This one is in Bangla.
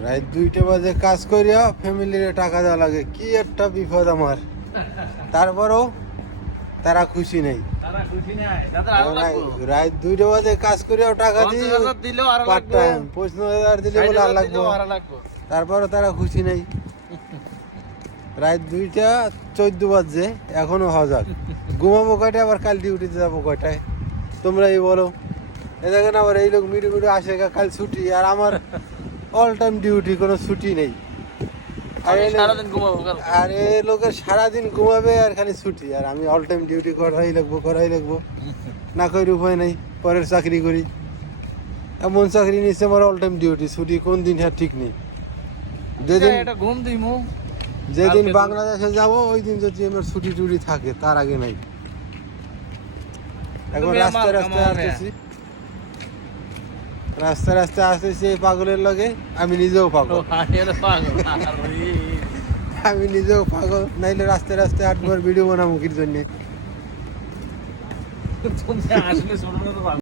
রাত 2টা বাজে কাজ করিয়া ফ্যামিলির টাকা দেওয়া লাগে, কি একটা বিপদ আমার। তারপরও তারা খুশি নেই। রাত 2টা বাজে কাজ করিয়াও টাকা দিয়ে পার্ট টাইম 25,000 দিলে বলে আর লাগবো, তারপরও তারা খুশি নেই। রাত 2:14 বাজছে, এখনো হাজার। ঘুমাবো কয়টায়, আবার কাল ডিউটিতে যাবো কয়টায়, তোমরাই বলো। এ দেখেন আবার এই লোক মিটু মিটু আসে, কাল ছুটি, আর আমার অল টাইম ডিউটি, কোনো ছুটি নেই। আর এই লোকের সারাদিন ঘুমাবে আর খালি ছুটি, আর আমি অল টাইম ডিউটি করাই লাগবো। না করি উপায় নেই, পরের চাকরি করি। এমন চাকরি নিচ্ছে আমার অল টাইম ডিউটি, ছুটি কোন দিন হ্যাঁ ঠিক নেই। যেদিন বাংলাদেশে যাব ওই দিন যদি আমার ছুটি টুটি থাকে, তার আগে নাই। এখন রাস্তায় আসতেছি এই পাগলের লগে, আমি নিজেও পাগল। আমি নিজেও পাগল, নাইলে রাস্তায় আটবার ভিডিও বানাবো কির জন্য।